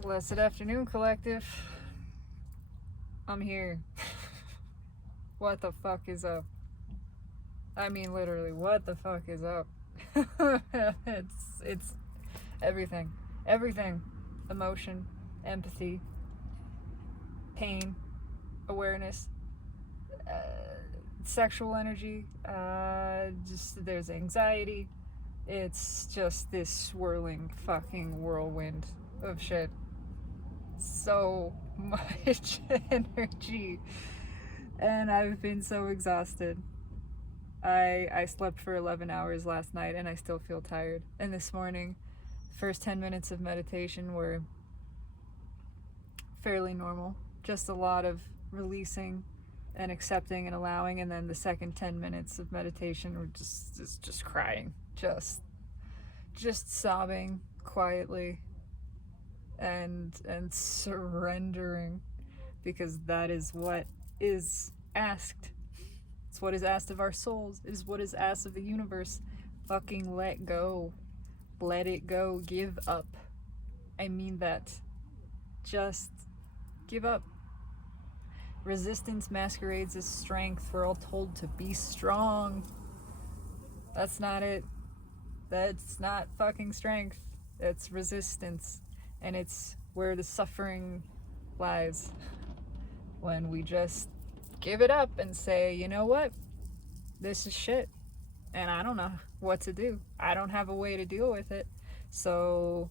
Blessed afternoon, collective. I'm here. What the fuck is up? I mean, literally, what the fuck is up? it's everything, everything, emotion, empathy, pain, awareness, sexual energy. Just there's anxiety. It's just this swirling fucking whirlwind of shit. So much energy, and I've been so exhausted. I slept for 11 hours last night and I still feel tired. And this morning, first 10 minutes of meditation were fairly normal. Just a lot of releasing and accepting and allowing, and then the second 10 minutes of meditation were just crying. Just sobbing quietly and surrendering, because that is what is asked. It's what is asked of our souls. It is what is asked of the universe. Fucking let go. Let it go. Give up. I mean that. Just give up. Resistance masquerades as strength. We're all told to be strong. That's not it. That's not fucking strength. It's resistance. And it's where the suffering lies. When we just give it up and say, you know what? This is shit. And I don't know what to do. I don't have a way to deal with it. So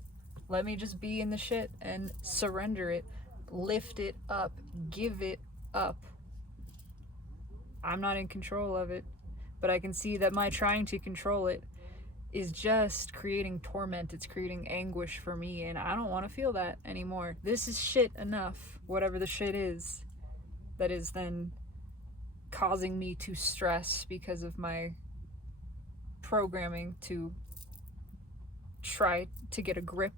let me just be in the shit and surrender it. Lift it up. Give it up. I'm not in control of it. But I can see that my trying to control it is just creating torment. It's creating anguish for me. And I don't want to feel that anymore. This is shit enough. Whatever the shit is. That is then causing me to stress because of my programming to try to get a grip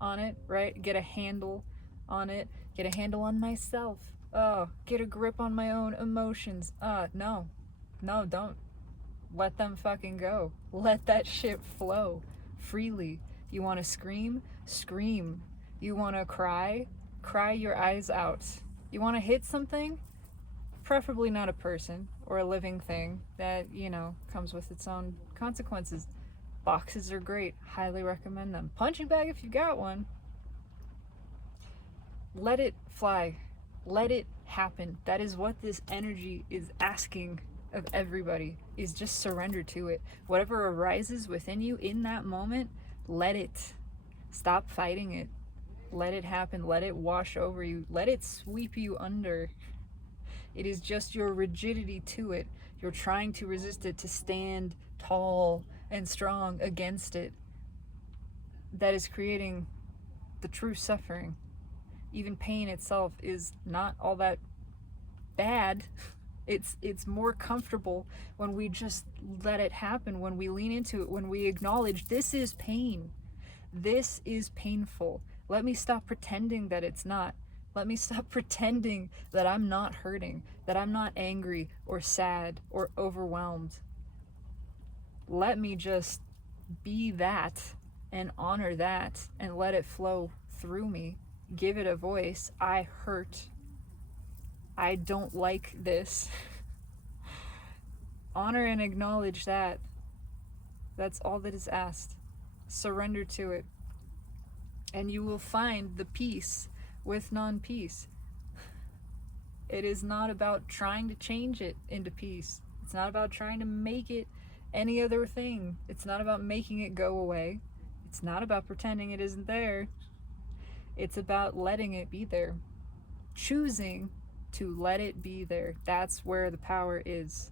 on it, right? Get a handle on it. Get a handle on myself. Get a grip on my own emotions. No, don't. Let them fucking go. Let that shit flow freely. You want to scream? Scream. You want to cry? Cry your eyes out. You want to hit something? Preferably not a person or a living thing that, comes with its own consequences. Boxes are great. Highly recommend them. Punching bag if you got one. Let it fly. Let it happen. That is what this energy is asking of everybody, is just surrender to it. Whatever arises within you in that moment, let it. Stop fighting it. Let it happen. Let it wash over you. Let it sweep you under. It is just your rigidity to it. You're trying to resist it, to stand tall and strong against it. That is creating the true suffering. Even pain itself is not all that bad. It's more comfortable when we just let it happen, when we lean into it, when we acknowledge this is pain. This is painful. Let me stop pretending that it's not. Let me stop pretending that I'm not hurting, that I'm not angry or sad or overwhelmed. Let me just be that and honor that and let it flow through me. Give it a voice. I hurt. I don't like this. Honor and acknowledge that. That's all that is asked. Surrender to it. And you will find the peace with non-peace. It is not about trying to change it into peace. It's not about trying to make it any other thing. It's not about making it go away. It's not about pretending it isn't there. It's about letting it be there. Choosing to let it be there. That's where the power is.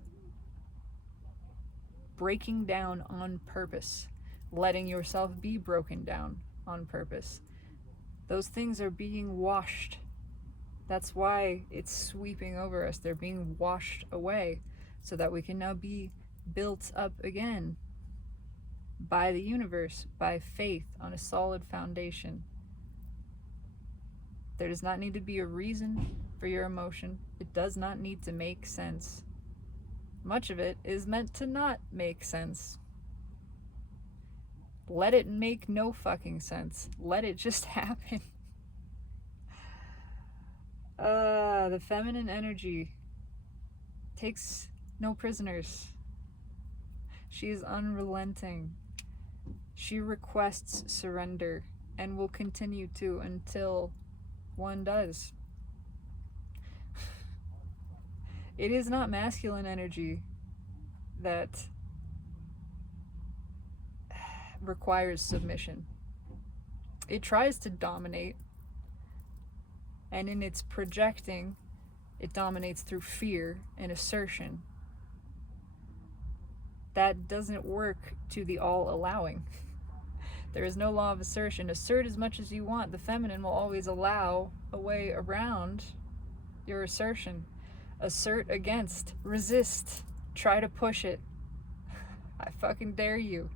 Breaking down on purpose. Letting yourself be broken down on purpose. Those things are being washed. That's why it's sweeping over us. They're being washed away so that we can now be built up again by the universe, by faith on a solid foundation. There does not need to be a reason for your emotion. It does not need to make sense. Much of it is meant to not make sense. Let it make no fucking sense. Let it just happen. The feminine energy takes no prisoners. She is unrelenting. She requests surrender and will continue to until one does. It is not masculine energy that requires submission. It tries to dominate, and in its projecting, it dominates through fear and assertion. That doesn't work to the all-allowing. There is no law of assertion. Assert as much as you want. The feminine will always allow a way around your assertion. Assert against, resist, try to push it. I fucking dare you.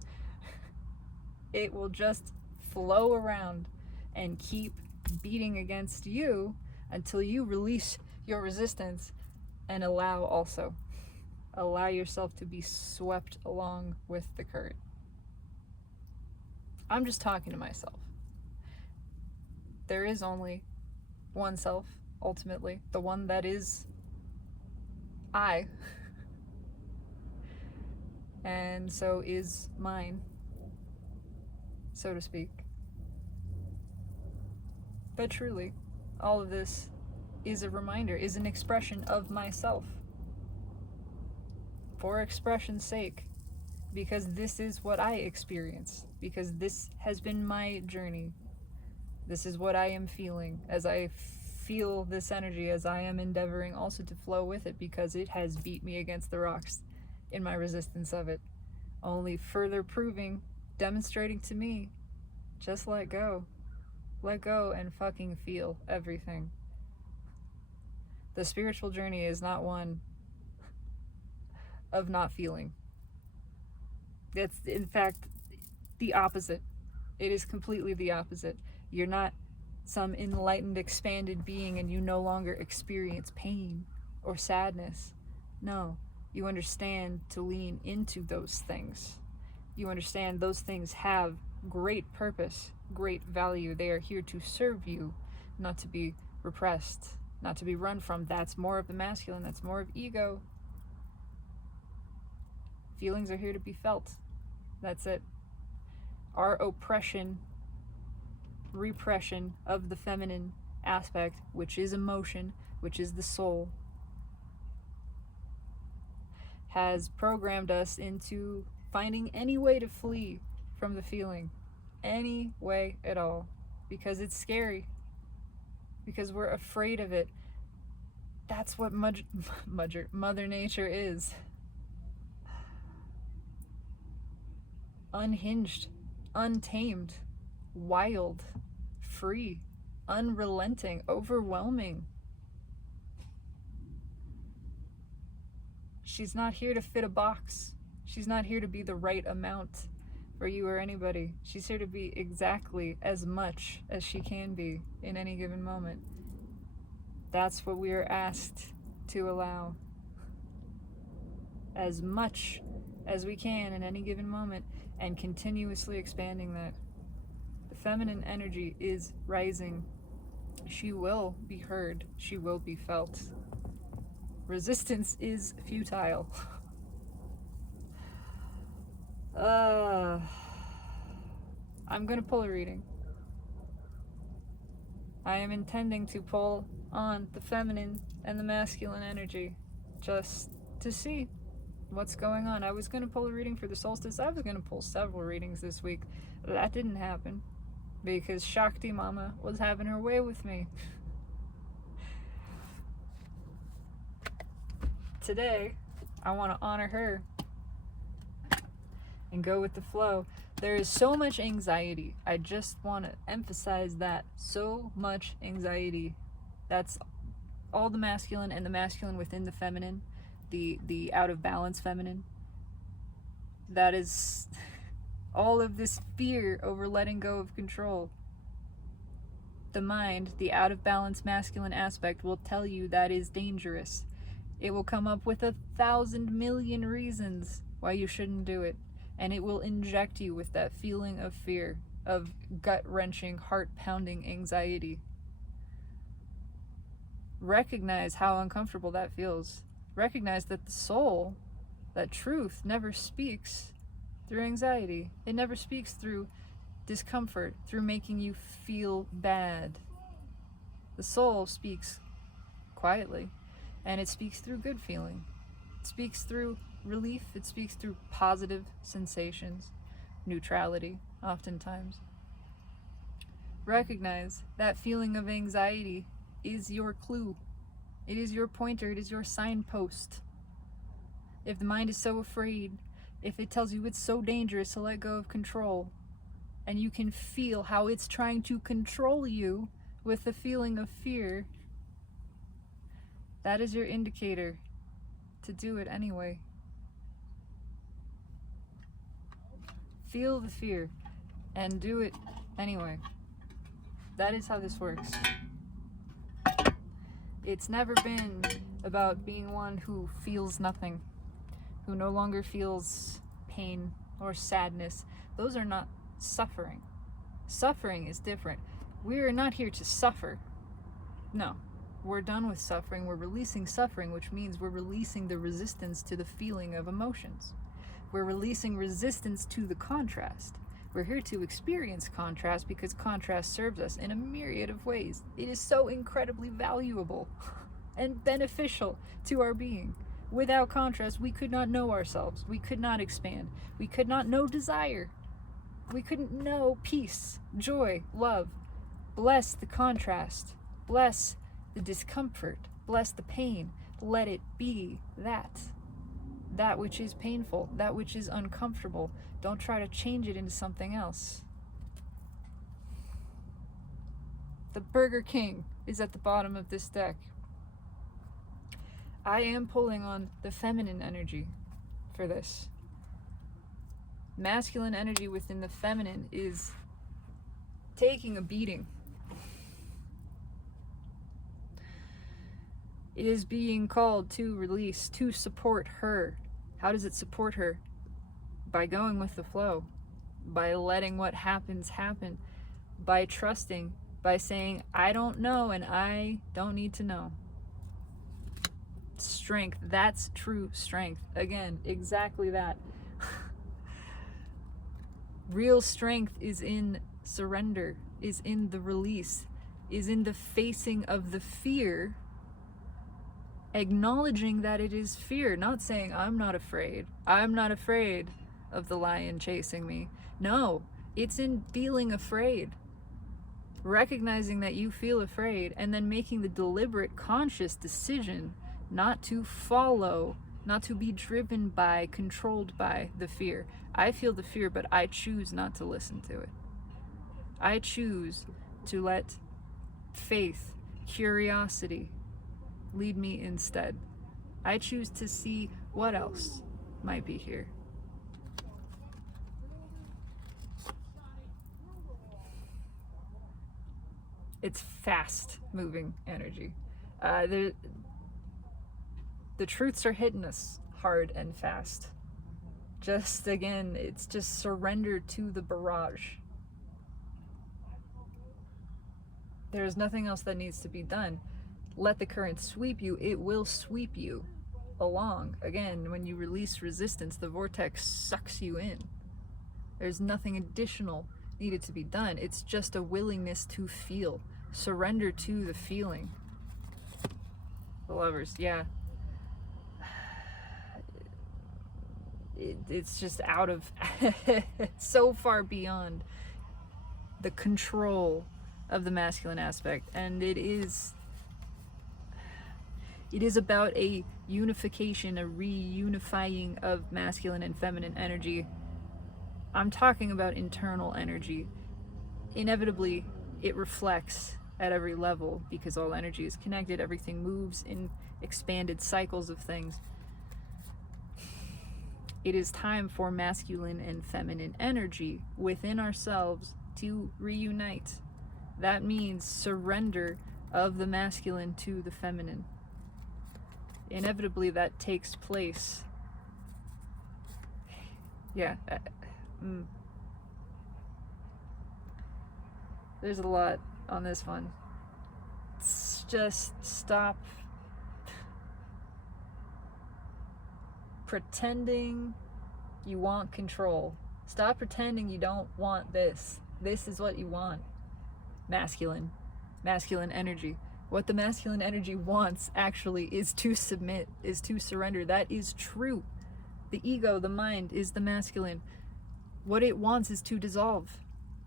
It will just flow around and keep beating against you until you release your resistance and allow yourself to be swept along with the current. I'm just talking to myself. There is only one self, ultimately, the one that is I, and so is mine, so to speak. But truly, all of this is a reminder, is an expression of myself. For expression's sake, because this is what I experience, because this has been my journey. This is what I am feeling as I feel this energy, as I am endeavoring also to flow with it, because it has beat me against the rocks in my resistance of it. Only further proving, demonstrating to me, just let go. Let go and fucking feel everything. The spiritual journey is not one of not feeling. It's, in fact, the opposite. It is completely the opposite. You're not some enlightened, expanded being and you no longer experience pain or sadness. No, you understand to lean into those things. You understand those things have great purpose, great value. They are here to serve you, not to be repressed, not to be run from. That's more of the masculine, that's more of ego. Feelings are here to be felt. That's it. Our oppression, repression of the feminine aspect, which is emotion, which is the soul, has programmed us into finding any way to flee from the feeling. Any way at all. Because it's scary. Because we're afraid of it. That's what Mother Nature is. Unhinged, untamed, wild, free, unrelenting, overwhelming. She's not here to fit a box. She's not here to be the right amount for you or anybody. She's here to be exactly as much as she can be in any given moment. That's what we are asked to allow. As much as we can in any given moment, and continuously expanding that. The feminine energy is rising. She will be heard. She will be felt. Resistance is futile. I'm gonna pull a reading. I am intending to pull on the feminine and the masculine energy just to see what's going on. I was going to pull a reading for the solstice. I was going to pull several readings this week. That didn't happen because Shakti Mama was having her way with me. Today, I want to honor her and go with the flow. There is so much anxiety. I just want to emphasize that. So much anxiety. That's all the masculine and the masculine within the feminine. The out of balance feminine. That is all of this fear over letting go of control. The mind, the out of balance masculine aspect, will tell you that is dangerous. It will come up with 1,000 million reasons why you shouldn't do it. And it will inject you with that feeling of fear, of gut-wrenching, heart-pounding anxiety. Recognize how uncomfortable that feels. Recognize that the soul, that truth, never speaks through anxiety. It never speaks through discomfort, through making you feel bad. The soul speaks quietly, and it speaks through good feeling. It speaks through relief. It speaks through positive sensations, neutrality, oftentimes. Recognize that feeling of anxiety is your clue. It is your pointer. It is your signpost. If the mind is so afraid, if it tells you it's so dangerous to let go of control, and you can feel how it's trying to control you with the feeling of fear, that is your indicator to do it anyway. Feel the fear and do it anyway. That is how this works. It's never been about being one who feels nothing, who no longer feels pain or sadness. Those are not suffering. Suffering is different. We are not here to suffer. No, we're done with suffering. We're releasing suffering, which means we're releasing the resistance to the feeling of emotions. We're releasing resistance to the contrast. We're here to experience contrast because contrast serves us in a myriad of ways. It is so incredibly valuable and beneficial to our being. Without contrast, we could not know ourselves. We could not expand. We could not know desire. We couldn't know peace, joy, love. Bless the contrast. Bless the discomfort. Bless the pain. Let it be that. That which is painful, that which is uncomfortable. Don't try to change it into something else. The Burger King is at the bottom of this deck. I am pulling on the feminine energy for this. Masculine energy within the feminine is taking a beating. It is being called to release, to support her. How does it support her? By going with the flow, by letting what happens happen, by trusting, by saying, I don't know and I don't need to know. Strength, that's true strength. Again, exactly that. Real strength is in surrender, is in the release, is in the facing of the fear, acknowledging that it is fear, not saying, I'm not afraid. I'm not afraid of the lion chasing me. No, it's in feeling afraid. Recognizing that you feel afraid and then making the deliberate, conscious decision not to follow, not to be driven by, controlled by the fear. I feel the fear, but I choose not to listen to it. I choose to let faith, curiosity lead me instead. I choose to see what else might be here. It's fast moving energy. The truths are hitting us hard and fast. Just again, it's just surrender to the barrage. There's nothing else that needs to be done. Let the current sweep you. It will sweep you along. Again, when you release resistance, the vortex sucks you in. There's nothing additional needed to be done. It's just a willingness to feel. Surrender to the feeling. The Lovers, yeah. It's just out of so far beyond the control of the masculine aspect, and it is about a unification, a reunifying of masculine and feminine energy. I'm talking about internal energy. Inevitably, it reflects at every level because all energy is connected. Everything moves in expanded cycles of things. It is time for masculine and feminine energy within ourselves to reunite. That means surrender of the masculine to the feminine. Inevitably, that takes place. Yeah. There's a lot on this one. It's just stop pretending you want control. Stop pretending you don't want this. This is what you want. Masculine energy. What the masculine energy wants actually is to submit, is to surrender. That is true. The ego, the mind, is the masculine. What it wants is to dissolve.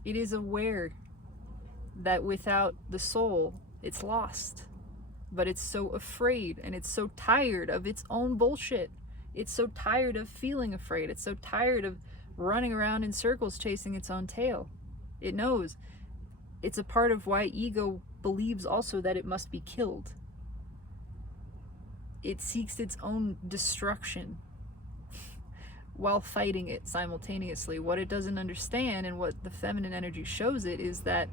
It is aware that without the soul, it's lost. But it's so afraid, and it's so tired of its own bullshit. It's so tired of feeling afraid. It's so tired of running around in circles chasing its own tail. It knows. It's a part of why ego believes also that it must be killed. It seeks its own destruction while fighting it simultaneously. What it doesn't understand, and what the feminine energy shows it, is that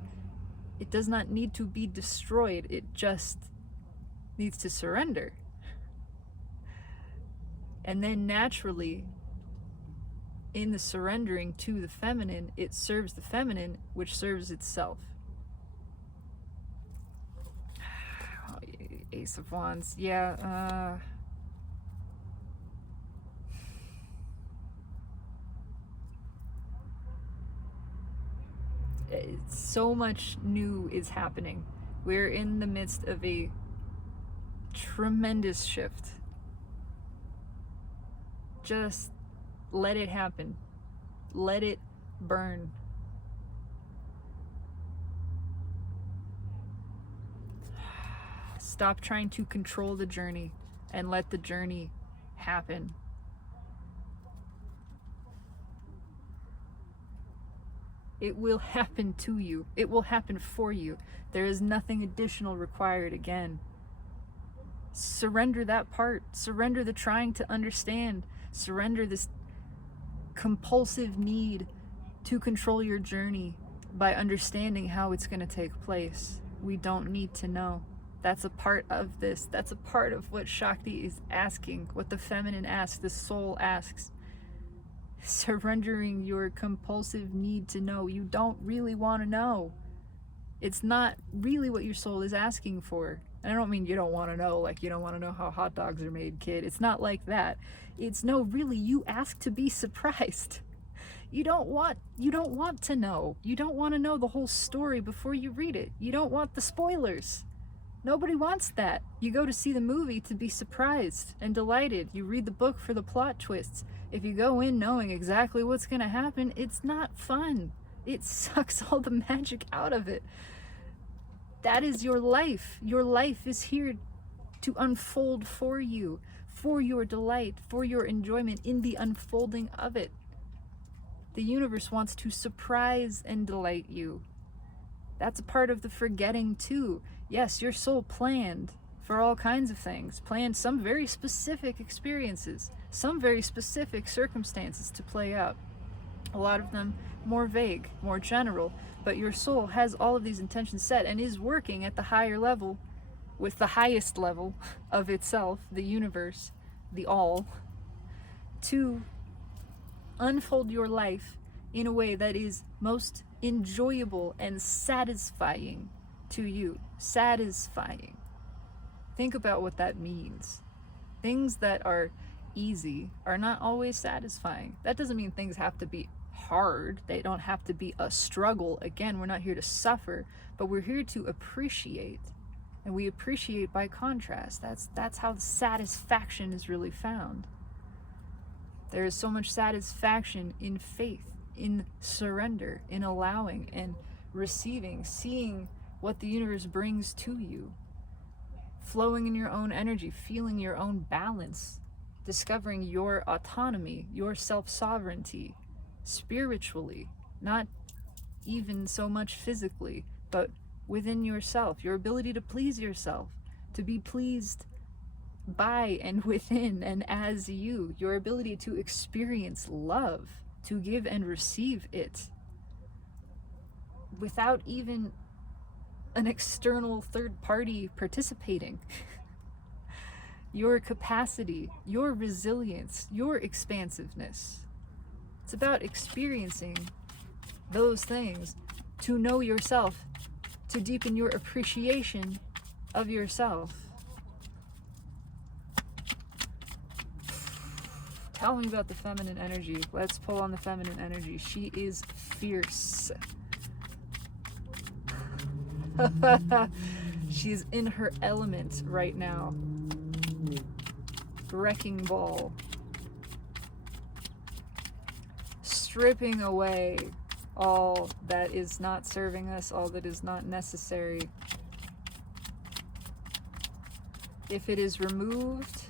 it does not need to be destroyed. It just needs to surrender. And then naturally, in the surrendering to the feminine, it serves the feminine, which serves itself. Oh, Ace of Wands. Yeah, so much new is happening. We're in the midst of a tremendous shift. Just let it happen. Let it burn. Stop trying to control the journey and let the journey happen. It will happen to you. It will happen for you. There is nothing additional required again. Surrender that part. Surrender the trying to understand. Surrender this compulsive need to control your journey by understanding how it's going to take place. We don't need to know. That's a part of this. That's a part of what Shakti is asking, what the feminine asks, the soul asks. Surrendering your compulsive need to know. You don't really want to know. It's not really what your soul is asking for. And I don't mean you don't want to know, like you don't want to know how hot dogs are made, kid. It's not like that. It's no, really, you ask to be surprised. You don't want to know. You don't want to know the whole story before you read it. You don't want the spoilers. Nobody wants that. You go to see the movie to be surprised and delighted. You read the book for the plot twists. If you go in knowing exactly what's going to happen, it's not fun. It sucks all the magic out of it. That is your life. Your life is here to unfold for you, for your delight, for your enjoyment in the unfolding of it. The universe wants to surprise and delight you. That's a part of the forgetting too. Yes, your soul planned for all kinds of things, planned some very specific experiences, some very specific circumstances to play out. A lot of them more vague, more general, but your soul has all of these intentions set and is working at the higher level with the highest level of itself, the universe, the all, to unfold your life in a way that is most enjoyable and satisfying to you. Satisfying. Think about what that means. Things that are easy are not always satisfying. That doesn't mean things have to be hard. They don't have to be a struggle. Again, we're not here to suffer, but we're here to appreciate. And we appreciate by contrast. That's how satisfaction is really found. There is so much satisfaction in faith, in surrender, in allowing and receiving, seeing what the universe brings to you, flowing in your own energy, feeling your own balance, discovering your autonomy, your self-sovereignty, spiritually, not even so much physically, but within yourself, your ability to please yourself, to be pleased by and within and as you, your ability to experience love, to give and receive it without even an external third party participating. Your capacity, your resilience, your expansiveness. It's about experiencing those things to know yourself, to deepen your appreciation of yourself. Tell me about the feminine energy. Let's pull on the feminine energy. She is fierce. She's in her element right now. Wrecking ball. Stripping away all that is not serving us, all that is not necessary. If it is removed,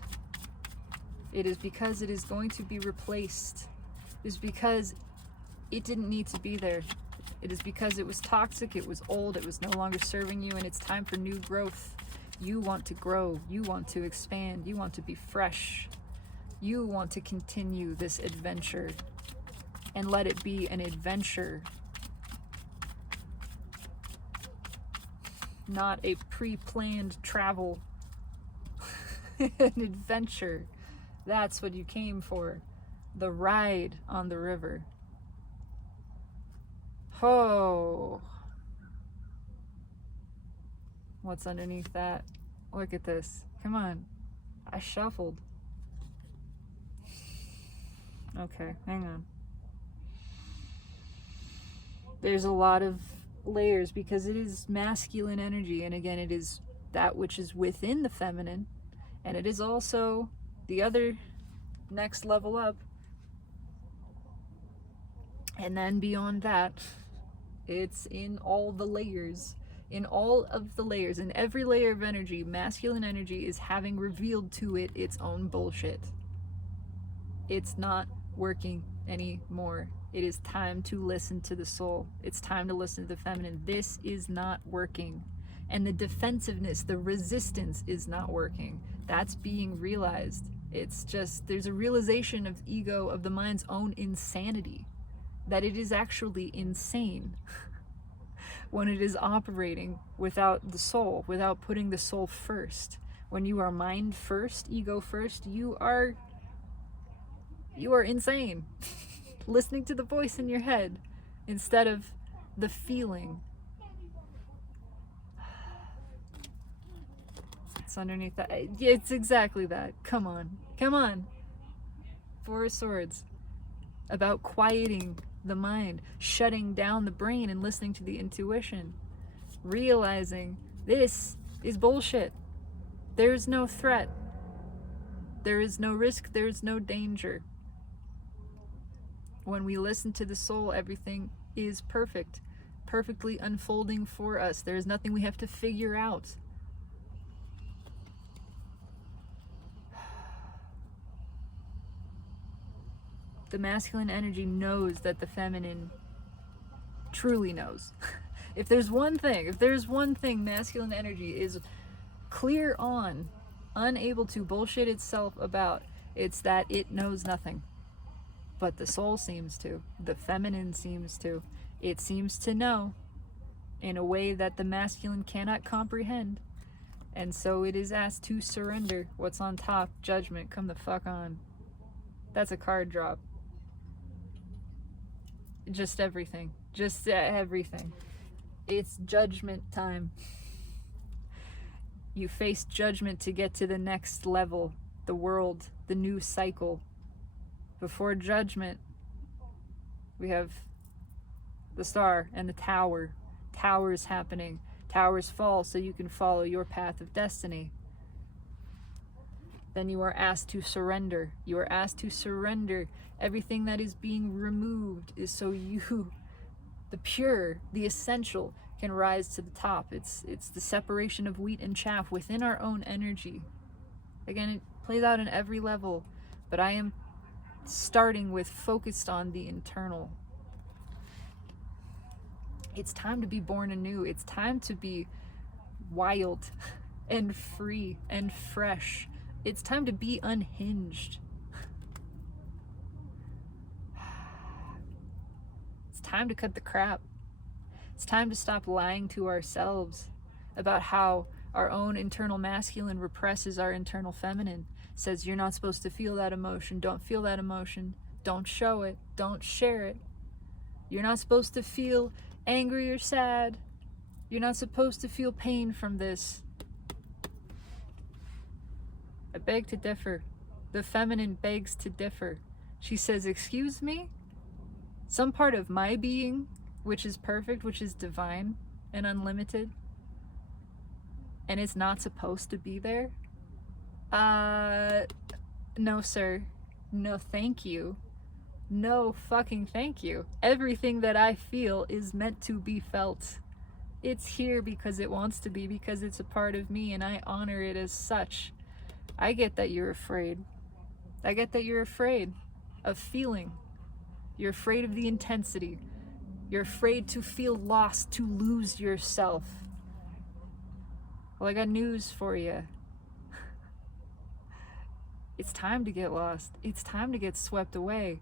it is because it is going to be replaced. It is because it didn't need to be there. It is because it was toxic, it was old, it was no longer serving you, and it's time for new growth. You want to grow, you want to expand, you want to be fresh. You want to continue this adventure and let it be an adventure. Not a pre-planned travel. An adventure. That's what you came for. The ride on the river. Oh. What's underneath that? Look at this. Come on. I shuffled. Okay, hang on. There's a lot of layers because it is masculine energy, and again, it is that which is within the feminine, and it is also the other next level up. And then beyond that, it's in all the layers. In all of the layers, in every layer of energy, masculine energy is having revealed to it its own bullshit. It's not working anymore. It is time to listen to the soul. It's time to listen to the feminine. This is not working. And the defensiveness, the resistance is not working. That's being realized. It's just, there's a realization of ego, of the mind's own insanity. That it is actually insane when it is operating without the soul, without putting the soul first. When you are mind first, ego first, you are insane. Listening to the voice in your head instead of the feeling. It's underneath that. It's exactly that. Come on. Come on. Four of Swords. About quieting the mind, shutting down the brain and listening to the intuition. Realizing this is bullshit. There is no threat. There is no risk. There is no danger. When we listen to the soul, everything is perfect, perfectly unfolding for us. There is nothing we have to figure out. The masculine energy knows that the feminine truly knows. If there's one thing masculine energy is clear on, unable to bullshit itself about, it's that it knows nothing. But the soul seems to. The feminine seems to. It seems to know in a way that the masculine cannot comprehend. And so it is asked to surrender. What's on top? Judgment. Come the fuck on. That's a card drop. Just everything. Just everything. It's judgment time. You face judgment to get to the next level. The world. The new cycle. Before judgment, we have the star and the tower. Towers happening. Towers fall so you can follow your path of destiny. Then you are asked to surrender. You are asked to surrender. Everything that is being removed is so you, the pure, the essential, can rise to the top. It's the separation of wheat and chaff within our own energy. Again, it plays out in every level, but I am starting with focused on the internal. It's time to be born anew. It's time to be wild and free and fresh. It's time to be unhinged. It's time to cut the crap. It's time to stop lying to ourselves about how our own internal masculine represses our internal feminine. Says you're not supposed to feel that emotion. Don't feel that emotion. Don't show it. Don't share it. You're not supposed to feel angry or sad. You're not supposed to feel pain from this. I beg to differ. The feminine begs to differ. She says, excuse me? Some part of my being, which is perfect, which is divine and unlimited, and it's not supposed to be there? No, sir. No, thank you. No fucking thank you. Everything that I feel is meant to be felt. It's here because it wants to be, because it's a part of me, and I honor it as such. I get that you're afraid. I get that you're afraid of feeling. You're afraid of the intensity. You're afraid to feel lost, to lose yourself. Well, I got news for you. It's time to get lost. It's time to get swept away.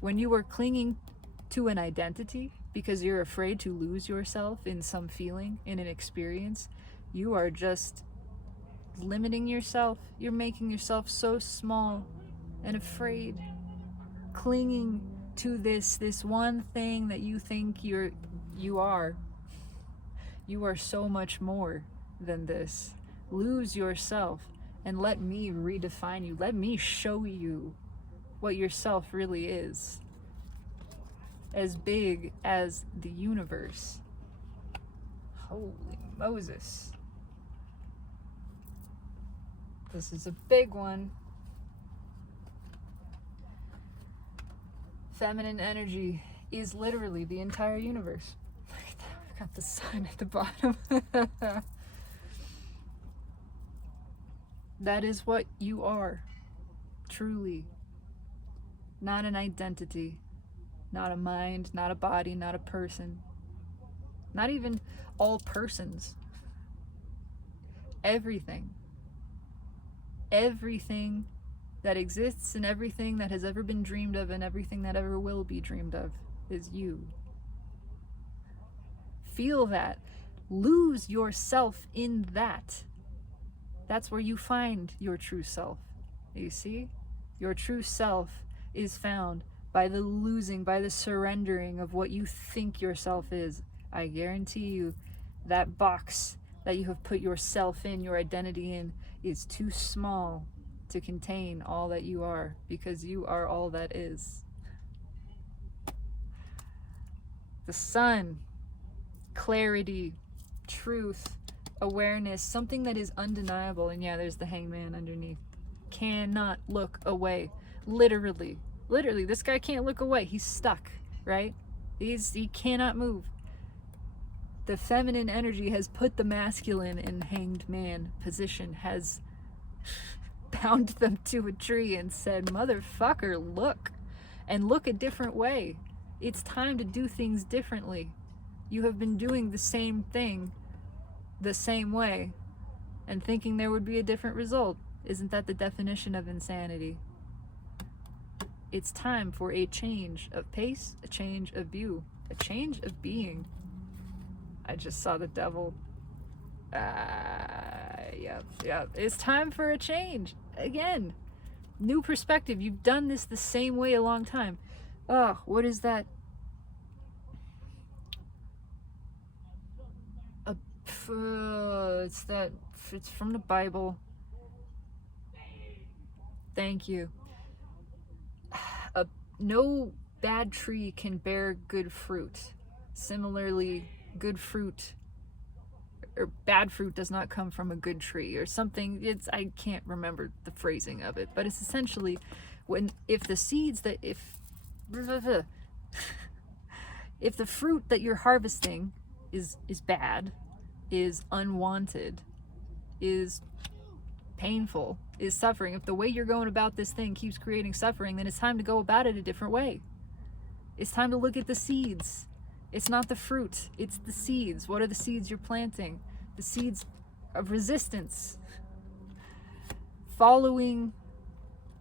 When you are clinging to an identity because you're afraid to lose yourself in some feeling, in an experience, you are just limiting yourself. You're making yourself so small and afraid, clinging to this one thing that you think you are. You are so much more than this. Lose yourself and let me redefine you. Let me show you what yourself really is. As big as the universe. Holy Moses. This is a big one. Feminine energy is literally the entire universe. Look at that. We've got the sun at the bottom. That is what you are. Truly. Not an identity. Not a mind, not a body, not a person. Not even all persons. Everything. Everything that exists and everything that has ever been dreamed of and everything that ever will be dreamed of is you. Feel that. Lose yourself in that. That's where you find your true self. You see? Your true self is found by the losing, by the surrendering of what you think yourself is. I guarantee you that box that you have put yourself in, your identity in, is too small to contain all that you are, because you are all that is. The sun, clarity, truth, awareness, something that is undeniable. And yeah, there's the hangman underneath. Cannot look away. Literally, this guy can't look away. He's stuck, right? He cannot move. The feminine energy has put the masculine in hanged man position, has bound them to a tree and said, motherfucker, look, and look a different way. It's time to do things differently. You have been doing the same thing the same way and thinking there would be a different result. Isn't that the definition of insanity? It's time for a change of pace, a change of view, a change of being. I just saw the devil. Yep. It's time for a change. Again, new perspective. You've done this the same way a long time. Oh, what is that? It's from the Bible. Thank you. No bad tree can bear good fruit. Similarly, good fruit or bad fruit does not come from a good tree or something. I can't remember the phrasing of it, but it's essentially if the fruit that you're harvesting is bad, is unwanted, is painful, is suffering, if the way you're going about this thing keeps creating suffering, then it's time to go about it a different way. It's time to look at the seeds. It's not the fruit, it's the seeds. What are the seeds you're planting? The seeds of resistance. Following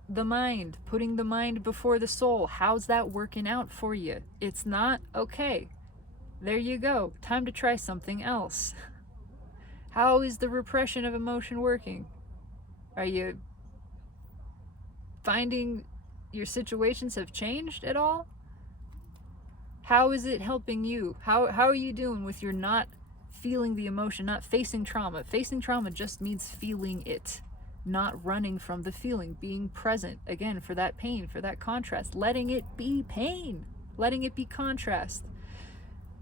the mind, putting the mind before the soul. How's that working out for you? It's not? Okay. There you go. Time to try something else. How is the repression of emotion working? Are you finding your situations have changed at all? How is it helping you? How are you doing with your not feeling the emotion, not facing trauma? Facing trauma just means feeling it. not running from the feeling, being present, again, for that pain, for that contrast, letting it be pain, letting it be contrast.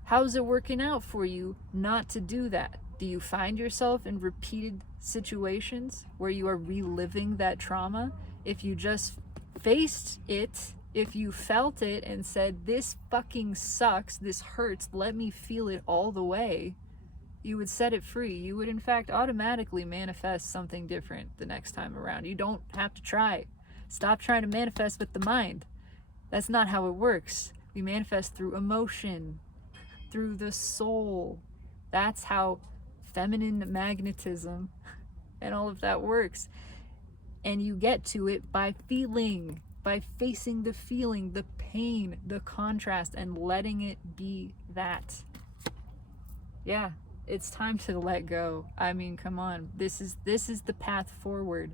How's it working out for you not to do that? Do you find yourself in repeated situations where you are reliving that trauma? If you just faced it, if you felt it and said, this fucking sucks, this hurts, let me feel it all the way, you would set it free. You would, in fact, automatically manifest something different the next time around. You don't have to try. Stop trying to manifest with the mind. That's not how it works. We manifest through emotion, through the soul. That's how feminine magnetism and all of that works. And you get to it by feeling, by facing the feeling, the pain, the contrast, and letting it be that. Yeah, it's time to let go. I mean, come on. This is the path forward.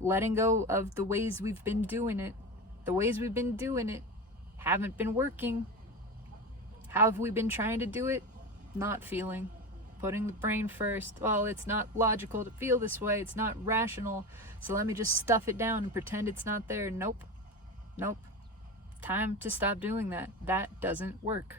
Letting go of the ways we've been doing it. The ways we've been doing it haven't been working. How have we been trying to do it? Not feeling. Putting the brain first. Well, it's not logical to feel this way. It's not rational. So let me just stuff it down and pretend it's not there. Nope. Nope. Time to stop doing that. That doesn't work.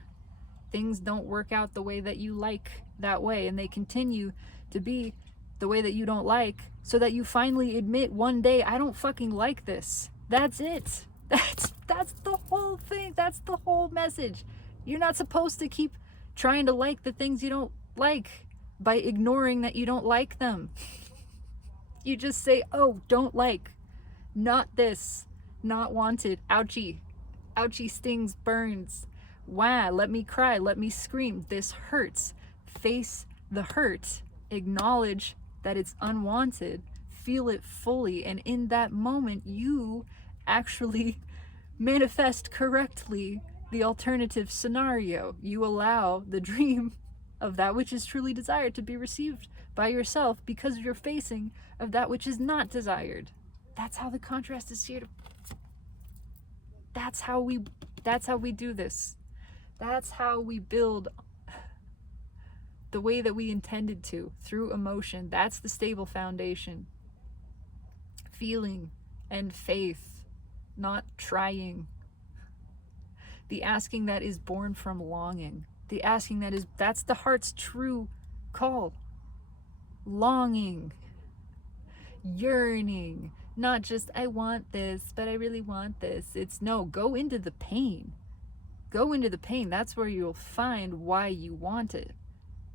Things don't work out the way that you like that way. And they continue to be the way that you don't like, so that you finally admit one day, I don't fucking like this. That's it. That's the whole thing. That's the whole message. You're not supposed to keep trying to like the things you don't like by ignoring that you don't like them. You just say, oh, don't like, not this, not wanted, ouchie, ouchie, stings, burns, wow, let me cry, let me scream, this hurts. Face the hurt, acknowledge that it's unwanted, feel it fully, and in that moment you actually manifest correctly the alternative scenario. You allow the dream of that which is truly desired to be received by yourself because of your facing of that which is not desired. That's how the contrast is here. That's how we do this. That's how we build the way that we intended to, through emotion. That's the stable foundation. Feeling and faith, not trying. The asking that is born from longing. The asking that's the heart's true call. Longing, yearning, not just I want this, but I really want this. It's no, go into the pain. Go into the pain. That's where you'll find why you want it.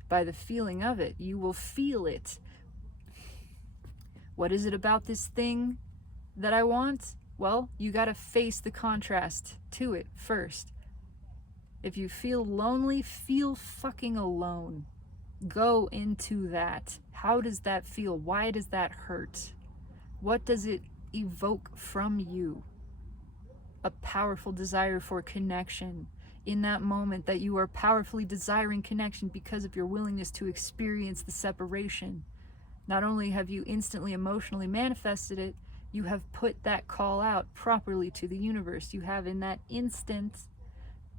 By the feeling of it. You will feel it. What is it about this thing that I want? Well, you gotta face the contrast to it first. If you feel lonely, feel fucking alone. Go into that. How does that feel? Why does that hurt? What does it evoke from you? A powerful desire for connection. In that moment that you are powerfully desiring connection because of your willingness to experience the separation. Not only have you instantly emotionally manifested it, you have put that call out properly to the universe. You have in that instant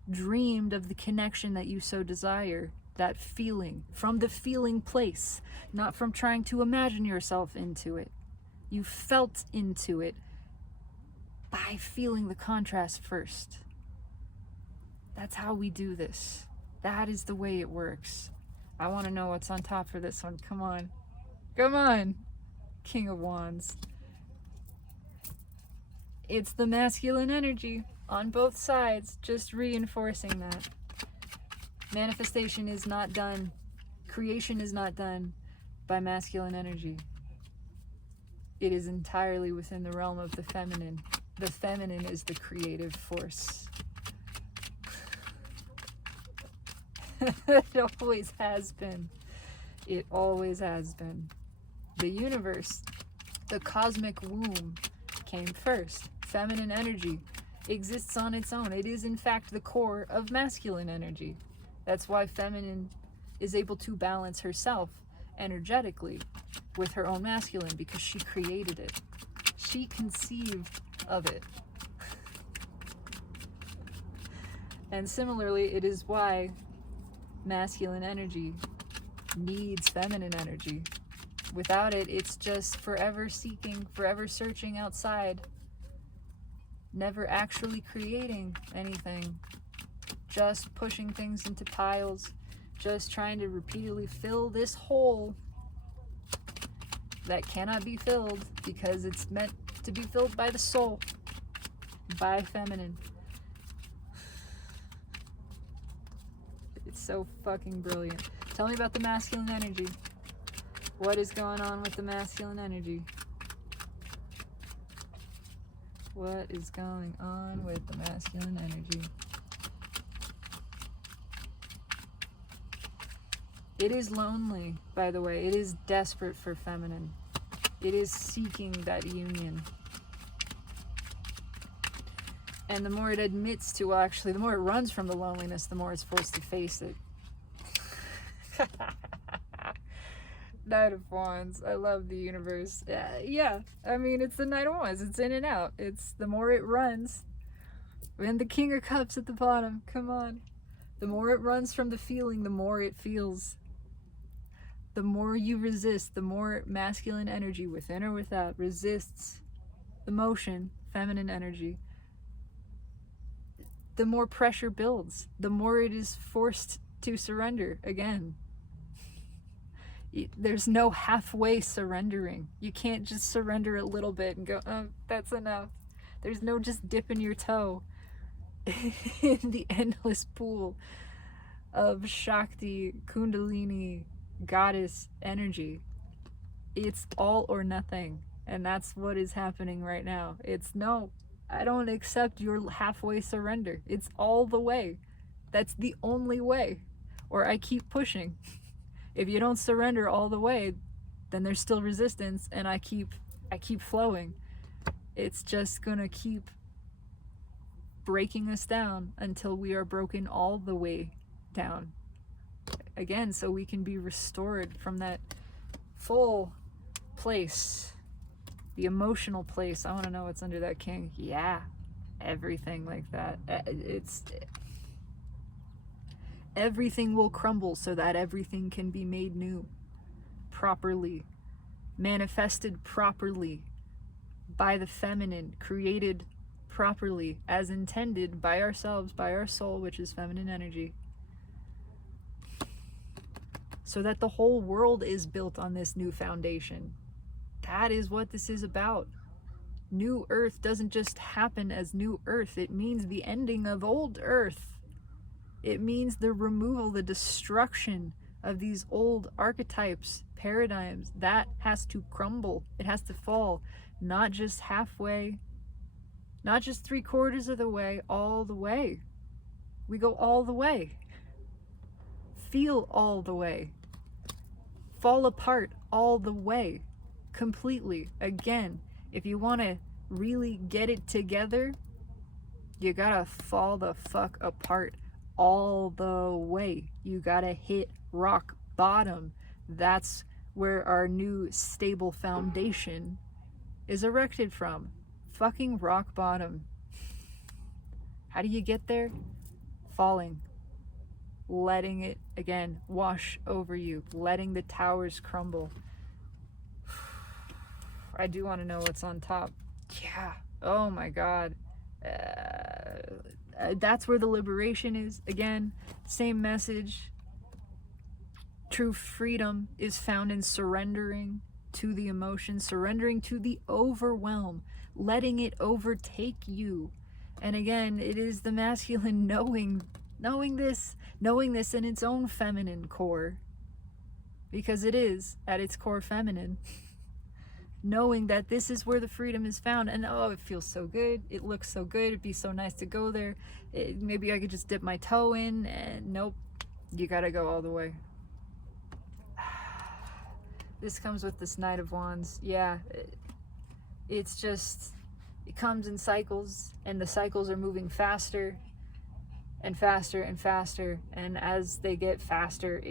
dreamed of the connection that you so desire, that feeling, from the feeling place, not from trying to imagine yourself into it. You felt into it by feeling the contrast first. That's how we do this. That is the way it works. I want to know what's on top for this one. Come on. Come on. King of Wands. It's the masculine energy on both sides, just reinforcing that. Manifestation is not done. Creation is not done by masculine energy. It is entirely within the realm of the feminine. The feminine is the creative force. It always has been. It always has been. The universe, the cosmic womb, came first. Feminine energy exists on its own. It is in fact the core of masculine energy. That's why feminine is able to balance herself energetically with her own masculine, because she created it. She conceived of it. And similarly, it is why masculine energy needs feminine energy. Without it, it's just forever seeking, forever searching outside, never actually creating anything, just pushing things into piles, just trying to repeatedly fill this hole that cannot be filled because it's meant to be filled by the soul, by feminine. It's so fucking brilliant. Tell me about the masculine energy. What is going on with the masculine energy? What is going on with the masculine energy? It is lonely, by the way. It is desperate for feminine. It is seeking that union. And the more it admits to, well, actually, the more it runs from the loneliness, the more it's forced to face it. Knight of Wands. I love the universe. Yeah, I mean, it's the Knight of Wands. It's in and out. It's the more it runs. And the King of Cups at the bottom. Come on. The more it runs from the feeling, the more it feels. The more you resist, the more masculine energy, within or without, resists emotion, feminine energy, the more pressure builds, the more it is forced to surrender again. There's no halfway surrendering. You can't just surrender a little bit and go, oh, that's enough. There's no just dipping your toe in the endless pool of Shakti, Kundalini, goddess energy. It's all or nothing, and that's what is happening right now. It's no, I don't accept your halfway surrender. It's all the way. That's the only way, or I keep pushing. If you don't surrender all the way, then there's still resistance, and I keep flowing. It's just gonna keep breaking us down until we are broken all the way down again, so we can be restored from that full place, the emotional place. I want to know what's under that king. Yeah, everything like that. It's everything will crumble so that everything can be made new, properly manifested, properly by the feminine, created properly as intended by ourselves, by our soul, which is feminine energy, so that the whole world is built on this new foundation. That is what this is about. New Earth doesn't just happen as new Earth. It means the ending of old Earth. It means the removal, the destruction of these old archetypes, paradigms. That has to crumble. It has to fall. Not just halfway, not just 3/4 of the way, all the way. We go all the way. Feel all the way. Fall apart all the way. Completely. Again, if you want to really get it together, you gotta fall the fuck apart all the way. You gotta hit rock bottom. That's where our new stable foundation is erected from. Fucking rock bottom. How do you get there? Falling. Letting it, again, wash over you. Letting the towers crumble. I do want to know what's on top. Yeah. Oh my God. That's where the liberation is. Again, same message. True freedom is found in surrendering to the emotion, surrendering to the overwhelm, letting it overtake you. And again, it is the masculine knowing this in its own feminine core, because it is at its core feminine. Knowing that this is where the freedom is found, and oh, it feels so good, it looks so good, it'd be so nice to go there. Maybe I could just dip my toe in, and nope, you gotta go all the way. This comes with this Knight of Wands. Yeah, it's just, it comes in cycles, and the cycles are moving faster and faster and faster, and as they get faster,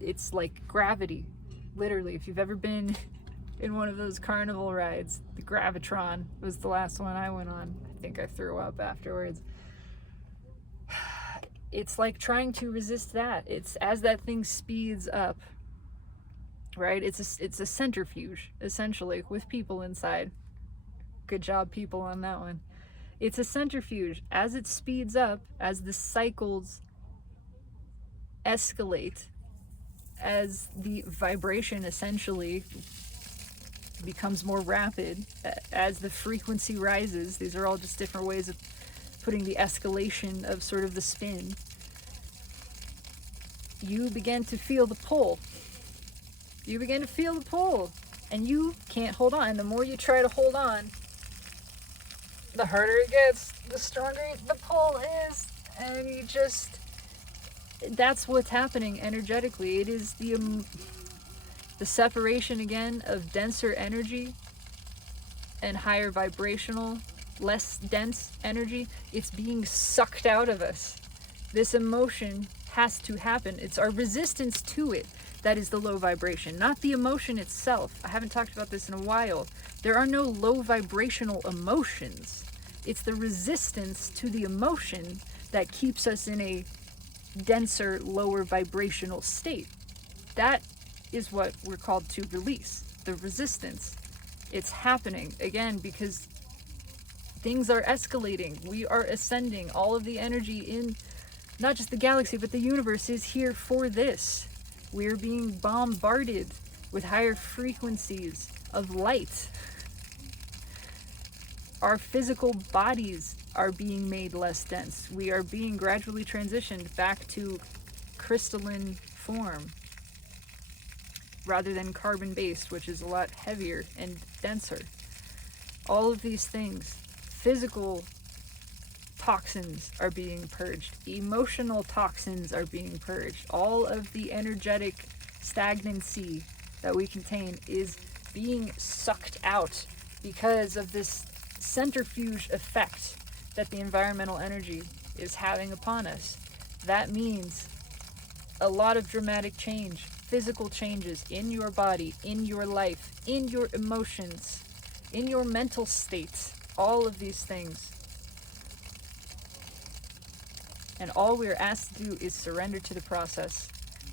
it's like gravity. Literally, if you've ever been in one of those carnival rides, the Gravitron was the last one I went on. I think I threw up afterwards. It's like trying to resist that. It's as that thing speeds up, right? It's a centrifuge, essentially, with people inside. Good job, people, on that one. It's a centrifuge. As it speeds up, as the cycles escalate, as the vibration essentially becomes more rapid, as the frequency rises, these are all just different ways of putting the escalation of sort of the spin, you begin to feel the pull. You begin to feel the pull, and you can't hold on. And the more you try to hold on, the harder it gets, the stronger the pull is, and you just, that's what's happening energetically. It is the separation again of denser energy and higher vibrational, less dense energy. It's being sucked out of us. This emotion has to happen. It's our resistance to it that is the low vibration, not the emotion itself. I haven't talked about this in a while. There are no low vibrational emotions. It's the resistance to the emotion that keeps us in a denser, lower vibrational state. That is what we're called to release, the resistance. It's happening, again, because things are escalating. We are ascending. All of the energy in not just the galaxy, but the universe is here for this. We're being bombarded with higher frequencies of light. Our physical bodies are being made less dense. We are being gradually transitioned back to crystalline form rather than carbon-based, which is a lot heavier and denser. All of these things, physical toxins are being purged, emotional toxins are being purged, all of the energetic stagnancy that we contain is being sucked out because of this centrifuge effect that the environmental energy is having upon us. That means a lot of dramatic change, physical changes in your body, in your life, in your emotions, in your mental state, all of these things. And all we are asked to do is surrender to the process,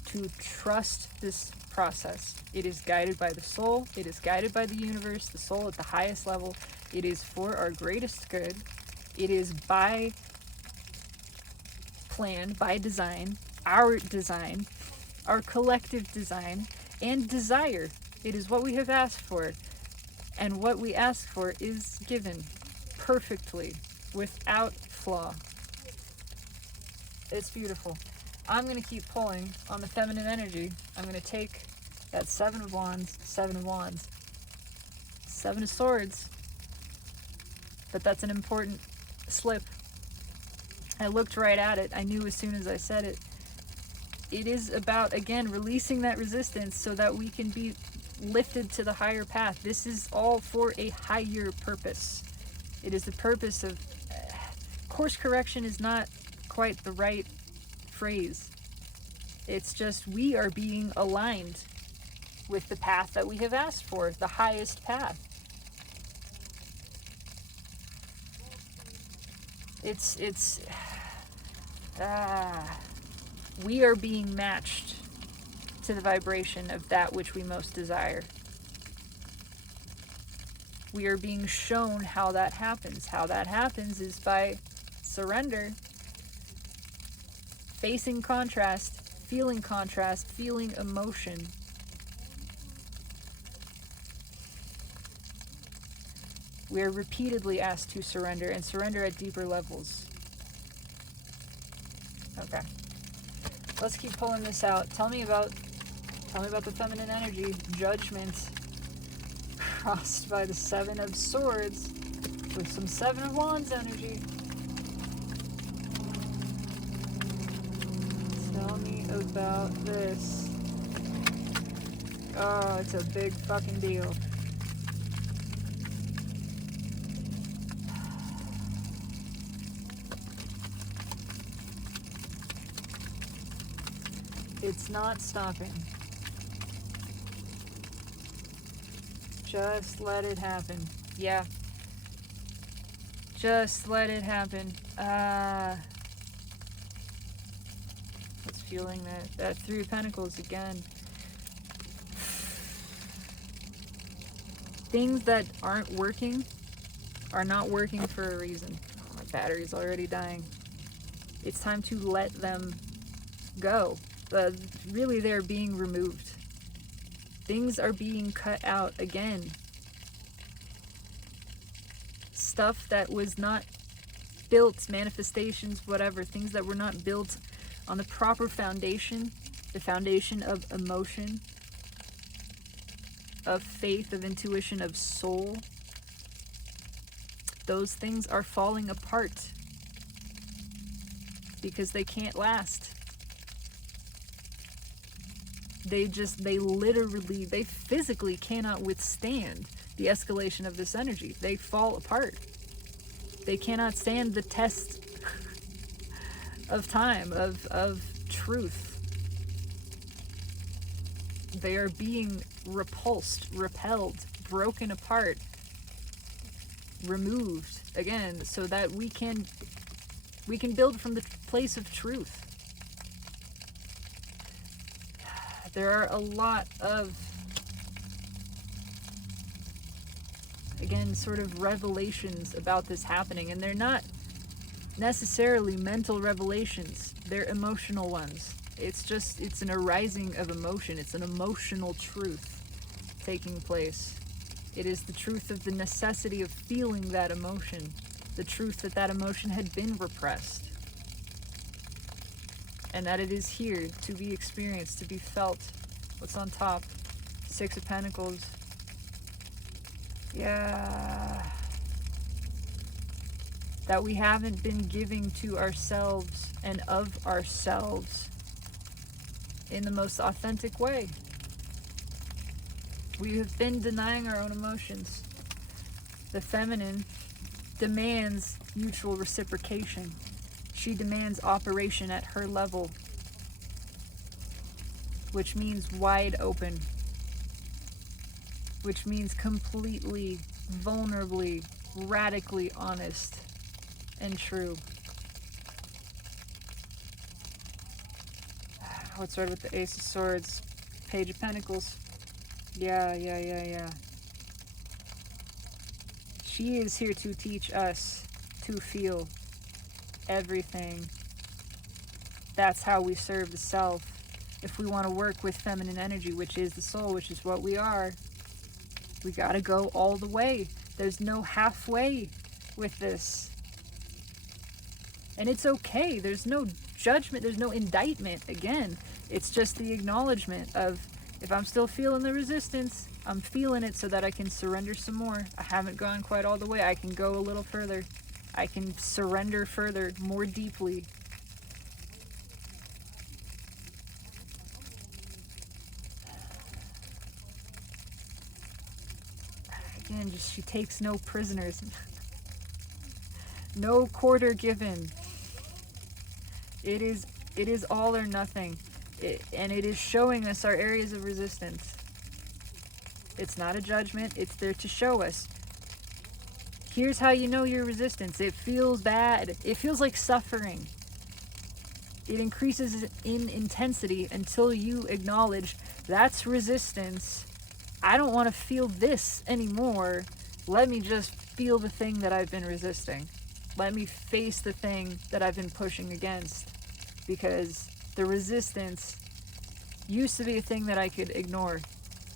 to trust this process. It is guided by the soul, it is guided by the universe, the soul at the highest level. It is for our greatest good. It is by plan, by design, our collective design, and desire. It is what we have asked for. And what we ask for is given perfectly, without flaw. It's beautiful. I'm going to keep pulling on the feminine energy. I'm going to take that Seven of Wands, Seven of Swords. But that's an important slip. I looked right at it. I knew as soon as I said it. It is about, again, releasing that resistance so that we can be lifted to the higher path. This is all for a higher purpose. It is the purpose of... course correction is not quite the right phrase. It's just we are being aligned with the path that we have asked for, the highest path. We are being matched to the vibration of that which we most desire. We are being shown how that happens. How that happens is by surrender, facing contrast, feeling emotion. We are repeatedly asked to surrender, and surrender at deeper levels. Okay. Let's keep pulling this out. Tell me about the feminine energy. Judgment crossed by the Seven of Swords with some Seven of Wands energy. Tell me about this. Oh, it's a big fucking deal. It's not stopping. Just let it happen. Yeah. Just let it happen. It's feeling that Three of Pentacles again. Things that aren't working are not working for a reason. Oh, my battery's already dying. It's time to let them go. Really, they're being removed. Things are being cut out again. Stuff that was not built, manifestations, whatever, things that were not built on the proper foundation, the foundation of emotion, of faith, of intuition, of soul. Those things are falling apart because they can't last. They physically cannot withstand the escalation of this energy. They fall apart. They cannot stand the test of time, of truth. They are being repulsed, repelled, broken apart, removed again, so that we can build from the place of truth. There are a lot of, again, sort of revelations about this happening, and they're not necessarily mental revelations, they're emotional ones. It's an arising of emotion. It's an emotional truth taking place. It is the truth of the necessity of feeling that emotion, the truth that that emotion had been repressed, and that it is here to be experienced, to be felt. What's on top? Six of Pentacles. Yeah. That we haven't been giving to ourselves and of ourselves in the most authentic way. We have been denying our own emotions. The feminine demands mutual reciprocation. She demands operation at her level, which means wide open, which means completely, vulnerably, radically honest and true. What's right with the Ace of Swords? Page of Pentacles. Yeah. She is here to teach us to feel everything. That's how we serve the self. If we want to work with feminine energy, which is the soul, which is what we are, we gotta go all the way. There's no halfway with this. And it's okay. There's no judgment. There's no indictment. Again, it's just the acknowledgement of, if I'm still feeling the resistance, I'm feeling it so that I can surrender some more. I haven't gone quite all the way. I can go a little further. I can surrender further, more deeply. Again, just, she takes no prisoners. No quarter given. It is all or nothing. And it is showing us our areas of resistance. It's not a judgment. It's there to show us. Here's how you know your resistance. It feels bad. It feels like suffering. It increases in intensity until you acknowledge that's resistance. I don't want to feel this anymore. Let me just feel the thing that I've been resisting. Let me face the thing that I've been pushing against. Because the resistance used to be a thing that I could ignore,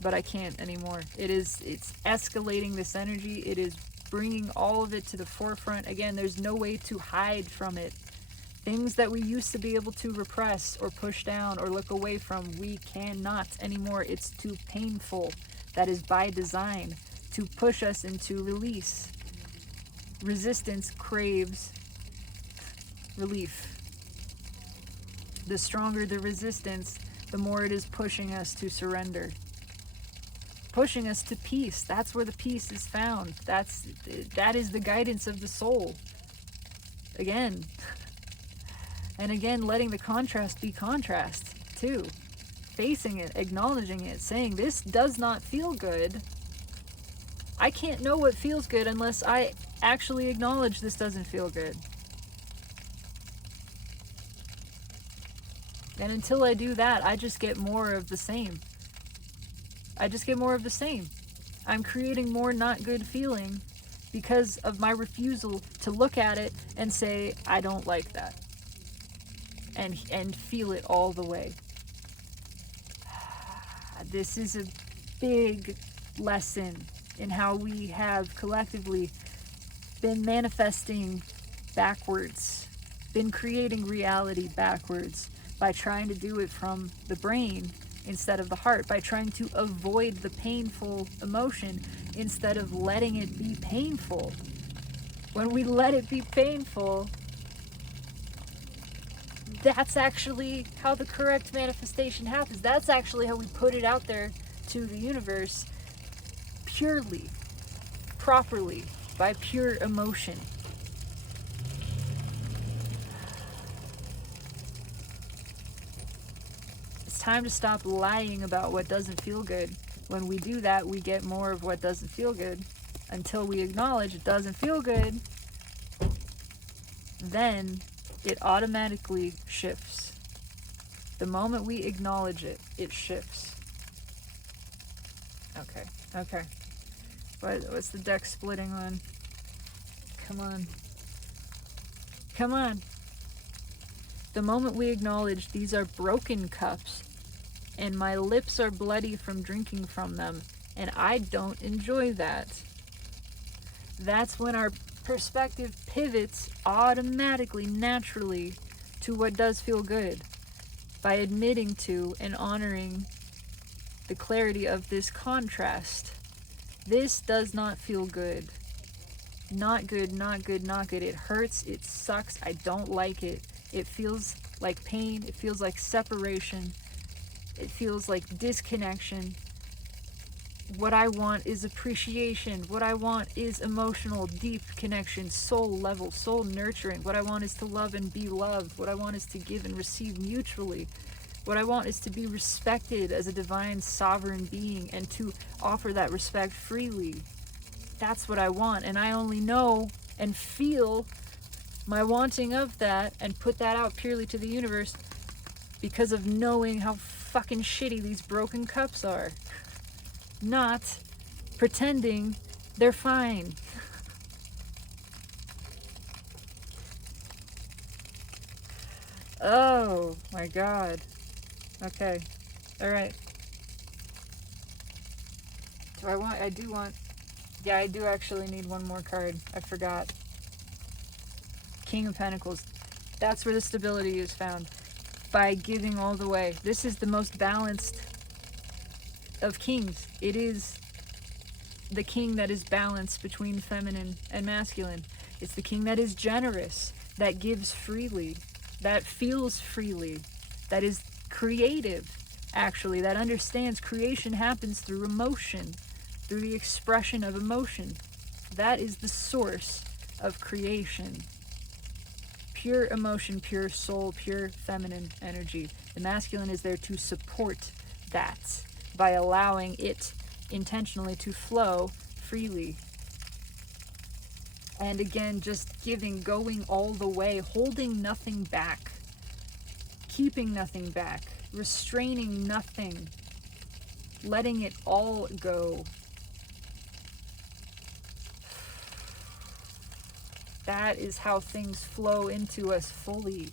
but I can't anymore. It's escalating this energy. It is bringing all of it to the forefront. Again, there's no way to hide from it. Things that we used to be able to repress or push down or look away from, we cannot anymore. It's too painful. That is by design, to push us into release. Resistance craves relief. The stronger the resistance, the more it is pushing us to surrender. Pushing us to peace. That's where the peace is found. That is the guidance of the soul. Again. And again, letting the contrast be contrast, too. Facing it, acknowledging it, saying, this does not feel good. I can't know what feels good unless I actually acknowledge this doesn't feel good. And until I do that, I just get more of the same. I just get more of the same. I'm creating more not good feeling because of my refusal to look at it and say, I don't like that. And feel it all the way. This is a big lesson in how we have collectively been manifesting backwards, been creating reality backwards by trying to do it from the brain instead of the heart, by trying to avoid the painful emotion instead of letting it be painful. When we let it be painful, that's actually how the correct manifestation happens. That's actually how we put it out there to the universe purely, properly, by pure emotion. It's time to stop lying about what doesn't feel good. When we do that, we get more of what doesn't feel good. Until we acknowledge it doesn't feel good, then it automatically shifts. The moment we acknowledge it, it shifts. Okay. What's the deck splitting on? Come on. The moment we acknowledge these are broken cups, and my lips are bloody from drinking from them, and I don't enjoy that. That's when our perspective pivots automatically, naturally, to what does feel good, by admitting to and honoring the clarity of this contrast. This does not feel good. Not good. It hurts, it sucks, I don't like it. It feels like pain, it feels like separation, it feels like disconnection. What I want is appreciation. What I want is emotional, deep connection, soul level, soul nurturing. What I want is to love and be loved. What I want is to give and receive mutually. What I want is to be respected as a divine sovereign being and to offer that respect freely. That's what I want, and I only know and feel my wanting of that and put that out purely to the universe because of knowing how fucking shitty these broken cups are. Not pretending they're fine. Oh my god. Okay. Alright. I do actually need one more card. I forgot. King of Pentacles. That's where the stability is found. By giving all the way. This is the most balanced of kings. It is the king that is balanced between feminine and masculine. It's the king that is generous, that gives freely, that feels freely, that is creative, actually, that understands creation happens through emotion, through the expression of emotion. That is the source of creation. Pure emotion, pure soul, pure feminine energy. The masculine is there to support that by allowing it intentionally to flow freely. And again, just giving, going all the way, holding nothing back, keeping nothing back, restraining nothing, letting it all go. That is how things flow into us fully.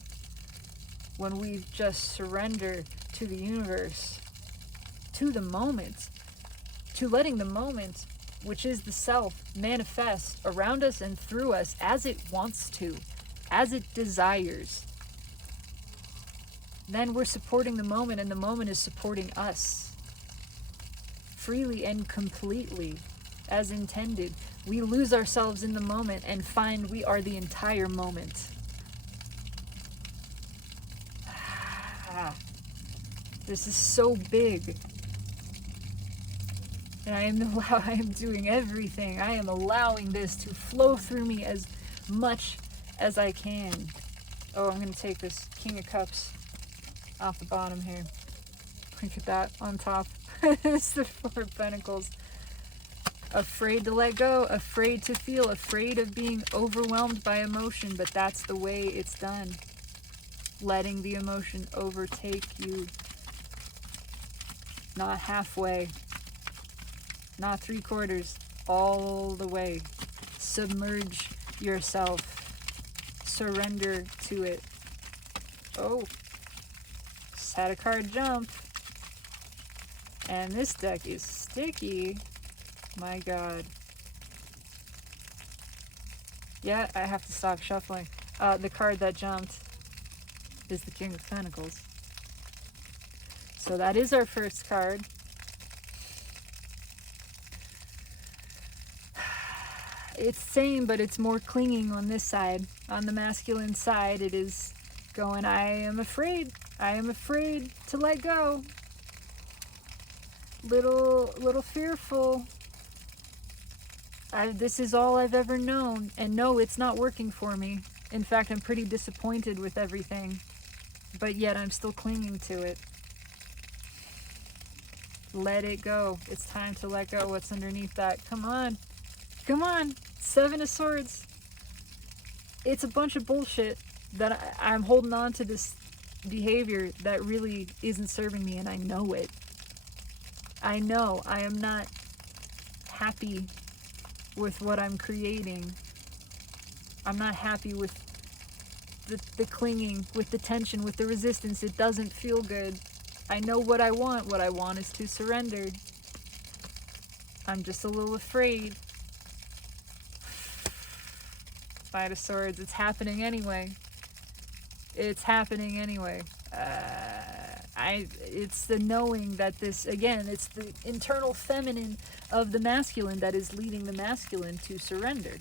When we just surrender to the universe, to the moment, to letting the moment, which is the self, manifest around us and through us as it wants to, as it desires. Then we're supporting the moment, and the moment is supporting us freely and completely as intended. We lose ourselves in the moment and find we are the entire moment. This is so big. And I am doing everything. I am allowing this to flow through me as much as I can. Oh, I'm going to take this King of Cups off the bottom here. Look at that on top. It's the Four of Pentacles. Afraid to let go, afraid to feel, afraid of being overwhelmed by emotion, but that's the way it's done. Letting the emotion overtake you. Not halfway. not 3/4, all the way. Submerge yourself. Surrender to it. Oh, just had a card jump. And this deck is sticky. My God. Yeah, I have to stop shuffling. The card that jumped is the King of Pentacles. So that is our first card. It's same, but it's more clinging on this side. On the masculine side, it is going, I am afraid. I am afraid to let go. Little fearful. This is all I've ever known. And no, it's not working for me. In fact, I'm pretty disappointed with everything. But yet I'm still clinging to it. Let it go. It's time to let go. What's underneath that? Come on. Come on. 7 of Swords. It's a bunch of bullshit that I'm holding on to this behavior that really isn't serving me, and I know it. I know I am not happy with what I'm creating. I'm not happy with the clinging, with the tension, with the resistance. It doesn't feel good. I know what I want. What I want is to surrender. I'm just a little afraid. 5 of Swords. It's happening anyway. It's happening anyway. It's the knowing that this, again, it's the internal feminine of the masculine that is leading the masculine to surrender.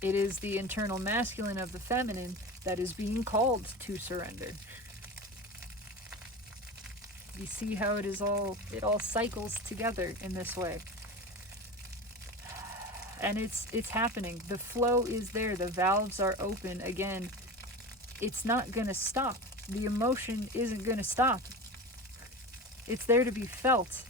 It is the internal masculine of the feminine that is being called to surrender. You see how it all cycles together in this way. And it's happening. The flow is there. The valves are open. Again, it's not going to stop. The emotion isn't going to stop. It's there to be felt.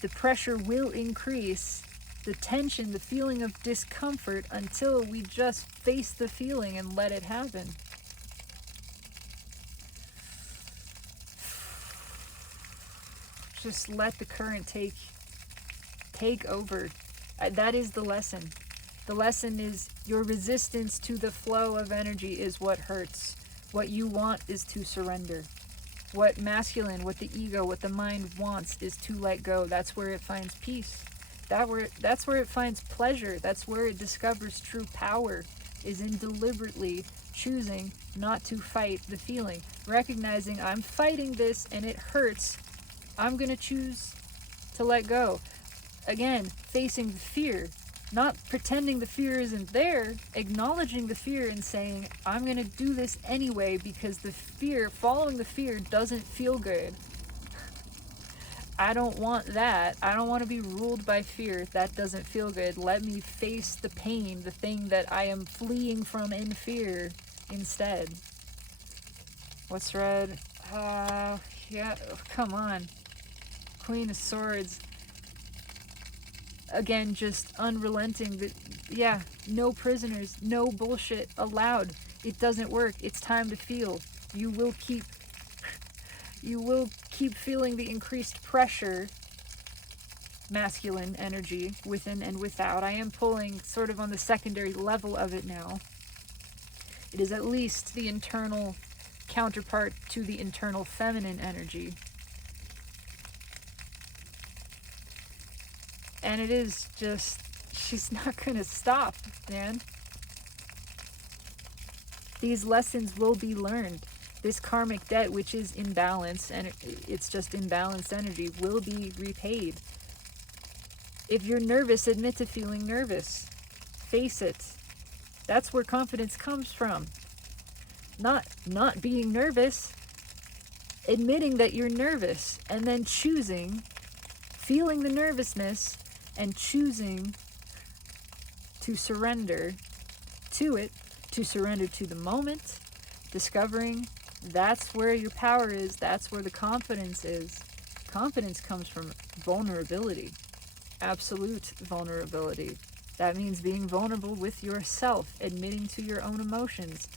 The pressure will increase. The tension, the feeling of discomfort, until we just face the feeling and let it happen. Just let the current take over. That is the lesson. The lesson is your resistance to the flow of energy is what hurts. What you want is to surrender. What masculine, what the ego, what the mind wants is to let go. That's where it finds peace. That's where it finds pleasure. That's where it discovers true power, is in deliberately choosing not to fight the feeling. Recognizing I'm fighting this and it hurts. I'm going to choose to let go. Again, facing the fear. Not pretending the fear isn't there, acknowledging the fear and saying, I'm going to do this anyway because the fear, following the fear doesn't feel good. I don't want that. I don't want to be ruled by fear. That doesn't feel good. Let me face the pain, the thing that I am fleeing from in fear instead. What's red? Yeah, come on. Queen of Swords. Again, just unrelenting. Yeah, no prisoners, no bullshit allowed. It doesn't work. It's time to feel. You will keep feeling the increased pressure, masculine energy, within and without. I am pulling sort of on the secondary level of it now. It is at least the internal counterpart to the internal feminine energy. And it is just, she's not going to stop, man. These lessons will be learned. This karmic debt, which is imbalance, and it's just imbalanced energy, will be repaid. If you're nervous, admit to feeling nervous. Face it. That's where confidence comes from. Not being nervous. Admitting that you're nervous, and then choosing, feeling the nervousness, and choosing to surrender to it, to surrender to the moment, discovering that's where your power is, that's where the confidence is. Confidence comes from vulnerability, absolute vulnerability. That means being vulnerable with yourself, admitting to your own emotions.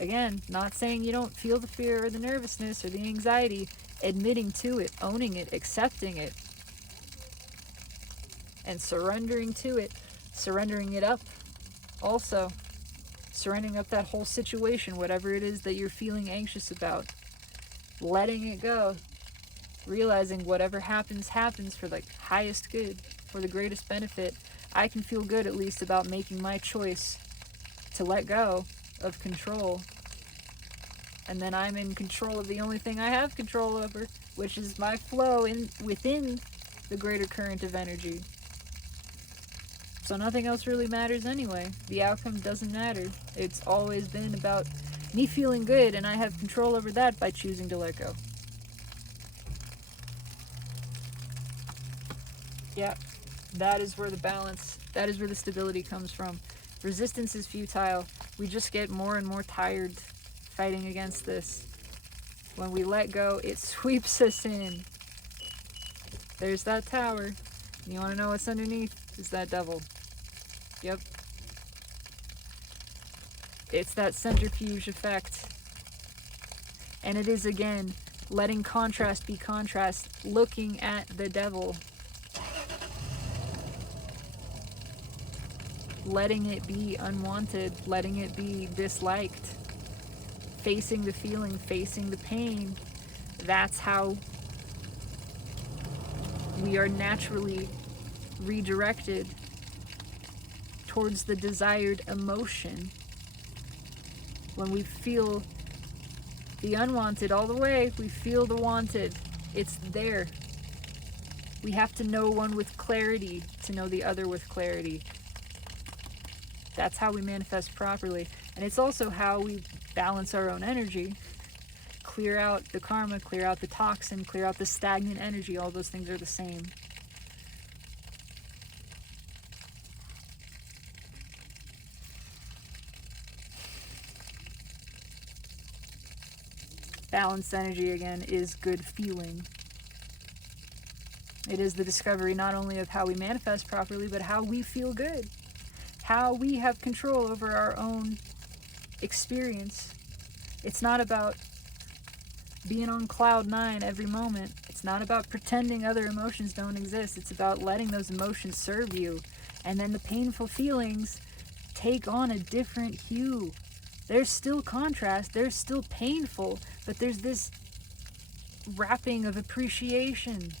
Again, not saying you don't feel the fear or the nervousness or the anxiety, admitting to it, owning it, accepting it. and surrendering to it, surrendering it up also, surrendering up that whole situation, whatever it is that you're feeling anxious about, letting it go, realizing whatever happens for the highest good, for the greatest benefit. I can feel good at least about making my choice to let go of control, and then I'm in control of the only thing I have control over, which is my flow within the greater current of energy. So nothing else really matters anyway. The outcome doesn't matter. It's always been about me feeling good, and I have control over that by choosing to let go. Yeah, that is where the balance, that is where the stability comes from. Resistance is futile. We just get more and more tired fighting against this. When we let go, it sweeps us in. There's that tower. You want to know what's underneath? Is that devil. Yep. It's that centrifuge effect. And it is, again, letting contrast be contrast, looking at the devil. Letting it be unwanted, letting it be disliked. Facing the feeling, facing the pain. That's how we are naturally redirected towards the desired emotion. When we feel the unwanted all the way, we feel the wanted. It's there. We have to know one with clarity to know the other with clarity. That's how we manifest properly. And it's also how we balance our own energy. Clear out the karma, clear out the toxin, clear out the stagnant energy. All those things are the same. Balanced energy, again, is good feeling. It is the discovery not only of how we manifest properly, but how we feel good. How we have control over our own experience. It's not about being on cloud 9 every moment. It's not about pretending other emotions don't exist. It's about letting those emotions serve you. And then the painful feelings take on a different hue. There's still contrast, there's still painful, but there's this wrapping of appreciation.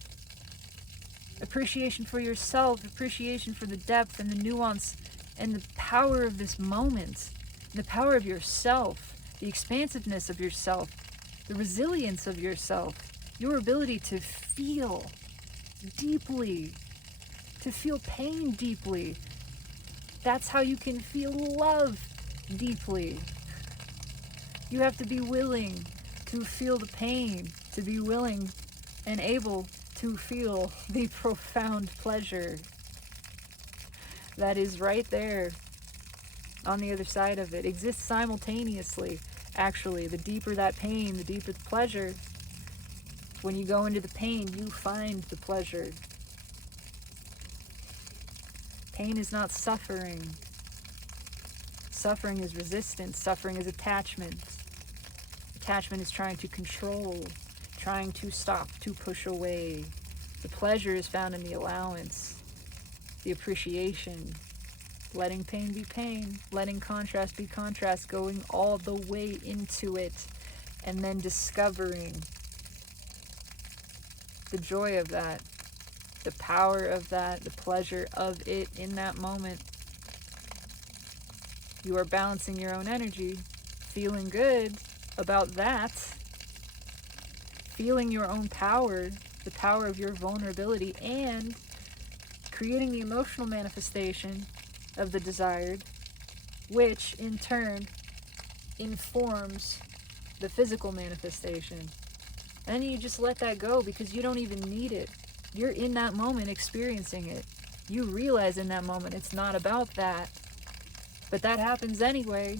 Appreciation for yourself, appreciation for the depth and the nuance and the power of this moment, and the power of yourself, the expansiveness of yourself, the resilience of yourself, your ability to feel deeply, to feel pain deeply. That's how you can feel love deeply. You have to be willing to feel the pain, to be willing and able to feel the profound pleasure that is right there on the other side of it. Exists simultaneously, actually. The deeper that pain, the deeper the pleasure. When you go into the pain, you find the pleasure. Pain is not suffering. Suffering is resistance. Suffering is attachment. Attachment is trying to control, trying to stop, to push away. The pleasure is found in the allowance, the appreciation, letting pain be pain, letting contrast be contrast, going all the way into it, and then discovering the joy of that, the power of that, the pleasure of it in that moment. You are balancing your own energy, feeling good about that, feeling your own power, the power of your vulnerability, and creating the emotional manifestation of the desired, which in turn informs the physical manifestation. And you just let that go because you don't even need it. You're in that moment experiencing it. You realize in that moment it's not about that. But that happens anyway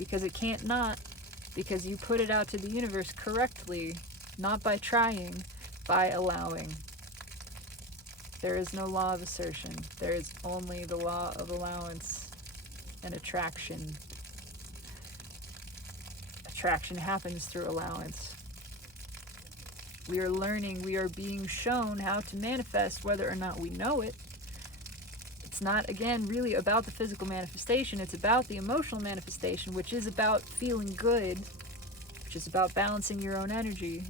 because it can't not, because you put it out to the universe correctly, not by trying, by allowing. There is no law of assertion. There is only the law of allowance and attraction. Attraction happens through allowance. We are learning, we are being shown how to manifest whether or not we know it. It's not, again, really about the physical manifestation. It's about the emotional manifestation, which is about feeling good, which is about balancing your own energy.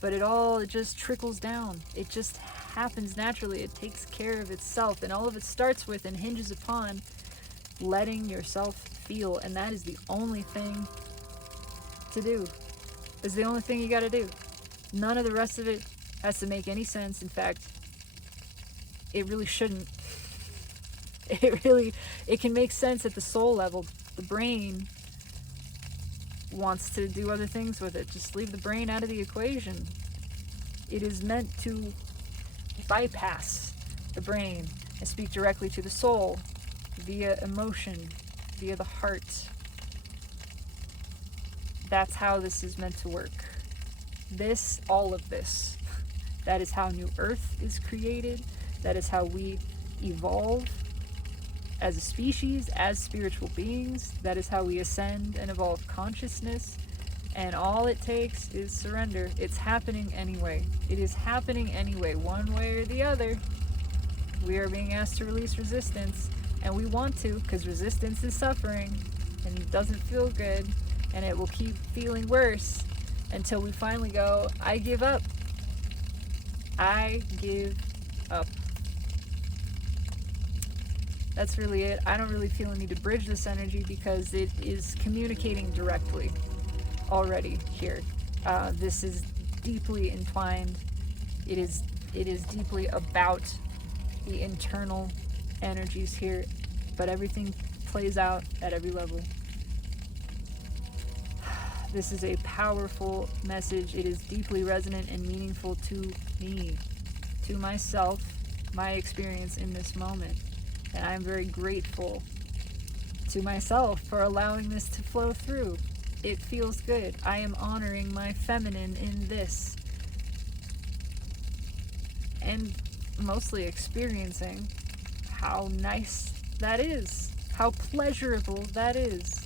But it just trickles down. It just happens naturally. It takes care of itself. And all of it starts with and hinges upon letting yourself feel. And that is the only thing to do. It's the only thing you got to do. None of the rest of it has to make any sense. In fact, it really shouldn't. It can make sense at the soul level. The brain wants to do other things with it. Just leave the brain out of the equation. It is meant to bypass the brain and speak directly to the soul via emotion, via the heart. That's how this is meant to work. All of this. That is how New Earth is created. That is how we evolve as a species, as spiritual beings. That is how we ascend and evolve consciousness. And all it takes is surrender. It's happening anyway. It is happening anyway, one way or the other. We are being asked to release resistance, and we want to, because resistance is suffering, and it doesn't feel good, and it will keep feeling worse until we finally go, I give up. I give up. That's really it. I don't really feel a need to bridge this energy because it is communicating directly already here. This is deeply entwined. It is deeply about the internal energies here, but everything plays out at every level. This is a powerful message. It is deeply resonant and meaningful to me, to myself, my experience in this moment. And I'm very grateful to myself for allowing this to flow through. It feels good. I am honoring my feminine in this. And mostly experiencing how nice that is, how pleasurable that is.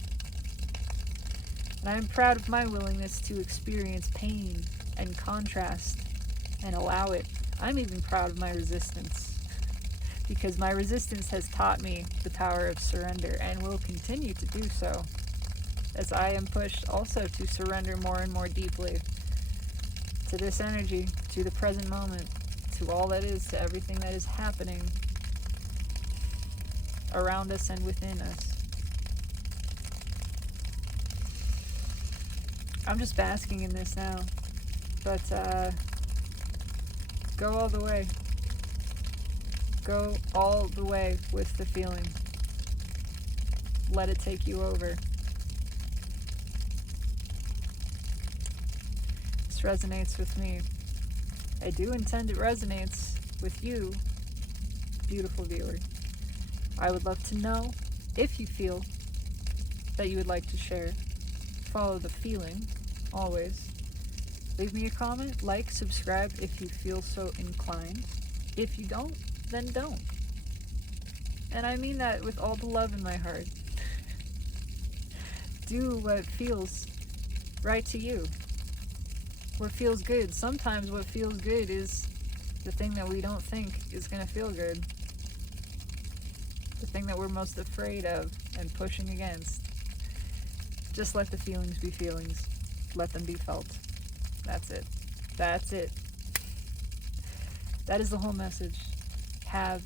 And I'm proud of my willingness to experience pain and contrast and allow it. I'm even proud of my resistance, because my resistance has taught me the power of surrender and will continue to do so, as I am pushed also to surrender more and more deeply to this energy, to the present moment, to all that is, to everything that is happening around us and within us. I'm just basking in this now, but go all the way. Go all the way with the feeling. Let it take you over. This resonates with me. I do intend it resonates with you, beautiful viewer. I would love to know if you feel that you would like to share. Follow the feeling, always. Leave me a comment, like, subscribe if you feel so inclined. If you don't, then don't. And I mean that with all the love in my heart. Do what feels right to you. What feels good. Sometimes what feels good is the thing that we don't think is going to feel good. The thing that we're most afraid of and pushing against. Just let the feelings be feelings. Let them be felt. That's it. That's it. That is the whole message. Have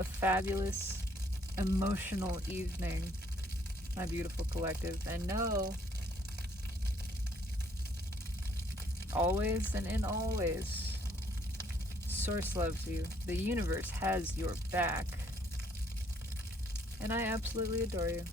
a fabulous, emotional evening, my beautiful collective. And know, always and in always, Source loves you. The universe has your back. And I absolutely adore you.